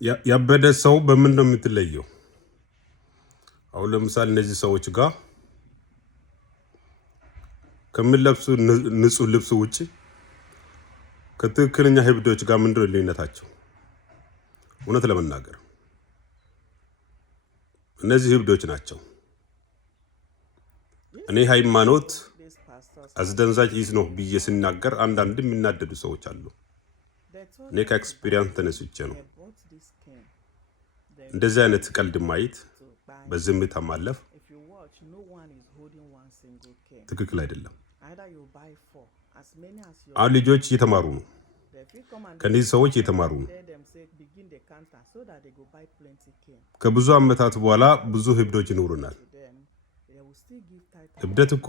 ያበደ ሰው በምን ነው የምትለየው? አሁን ለምሳሌ እነዚህ ሰዎች ጋር ከሚለብሱ ንጹህ ልብስ ውጪ ከትክክለኛ ህብዶች ጋር ምንድን ነው ልዩነታቸው? እውነት ለመናገር እነዚህ ህብዶች ናቸው። እኔ ሃይማኖት አስደንዛዥ ይዝ ነው ብዬ ስናገር አንዳንድ የሚናደዱ ሰዎች አሉ። እኔ ከኤክስፒሪየንስ ተነስቼ ነው። እንደዚህ አይነት ቀልድ ማየት በዝምታ ማለፍ ትክክል አይደለም። አሁን ልጆች እየተማሩ ነው። ከነዚህ ሰዎች እየተማሩ ነው። ከብዙ አመታት በኋላ ብዙ ህብዶች ይኖሩናል። ህብደት እኮ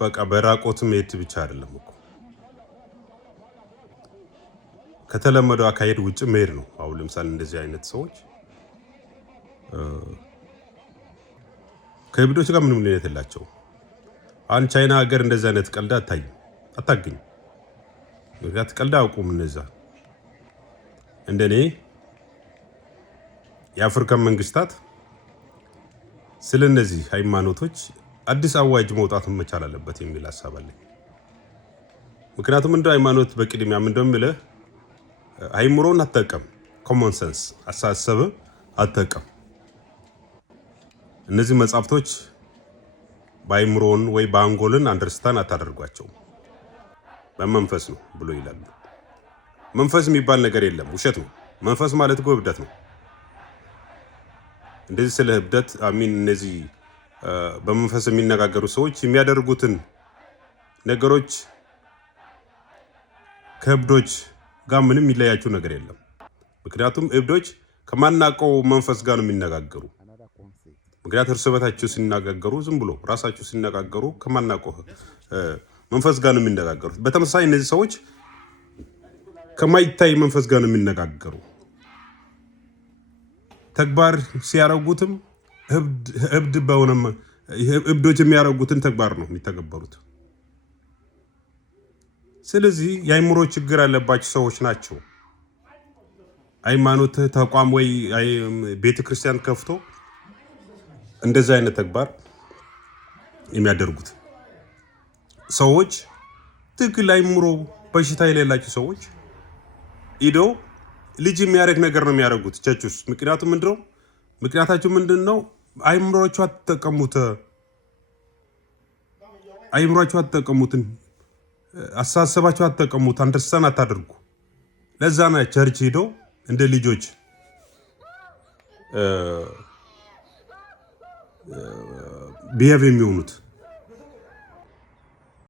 በቃ በራቆት መሄድ ብቻ አይደለም እኮ ከተለመደው አካሄድ ውጭ መሄድ ነው። አሁን ለምሳሌ እንደዚህ አይነት ሰዎች ከህብዶች ጋር ምንም ልዩነት የላቸው። አሁን ቻይና ሀገር እንደዚህ አይነት ቀልድ አታገኝ። ምክንያት ቀልድ አያውቁም እነዛ። እንደኔ የአፍሪካ መንግስታት ስለነዚህ ሃይማኖቶች አዲስ አዋጅ መውጣት መቻል አለበት የሚል ሐሳብ አለኝ። ምክንያቱም እንደ ሃይማኖት በቅድሚያ እንደምልህ አይምሮን አትጠቀም፣ ኮመን ሰንስ አሳሰብ አትጠቀም። እነዚህ መጻፍቶች በአይምሮን ወይ በአንጎልን አንደርስታንድ አታደርጓቸው፣ በመንፈስ ነው ብሎ ይላሉ። መንፈስ የሚባል ነገር የለም፣ ውሸት ነው። መንፈስ ማለት እኮ እብደት ነው። እንደዚህ ስለ እብደት እነዚህ በመንፈስ የሚነጋገሩ ሰዎች የሚያደርጉትን ነገሮች ከእብዶች ጋር ምንም የሚለያቸው ነገር የለም። ምክንያቱም እብዶች ከማናውቀው መንፈስ ጋር ነው የሚነጋገሩ። ምክንያቱም እርስ በርሳቸው ሲነጋገሩ ዝም ብሎ ራሳቸው ሲነጋገሩ ከማናውቀው መንፈስ ጋር ነው የሚነጋገሩት። በተመሳሳይ እነዚህ ሰዎች ከማይታይ መንፈስ ጋር ነው የሚነጋገሩ። ተግባር ሲያረጉትም እብዶች የሚያረጉትን ተግባር ነው የሚተገበሩት። ስለዚህ የአይምሮ ችግር ያለባቸው ሰዎች ናቸው ሃይማኖት ተቋም ወይ ቤተክርስቲያን ከፍቶ እንደዚህ አይነት ተግባር የሚያደርጉት ሰዎች። ትክክል አይምሮ በሽታ የሌላቸው ሰዎች ኢዶ ልጅ የሚያደርግ ነገር ነው የሚያደርጉት ቸርች ውስጥ። ምክንያታቸው ምንድነው? አይምሮአቸው አትጠቀሙትን፣ አሳሰባቸው አትጠቀሙት፣ አንደርስታንድ አታደርጉ። ለዛ ነው ቸርች ሄዶ እንደ ልጆች ቢሄቭ የሚሆኑት።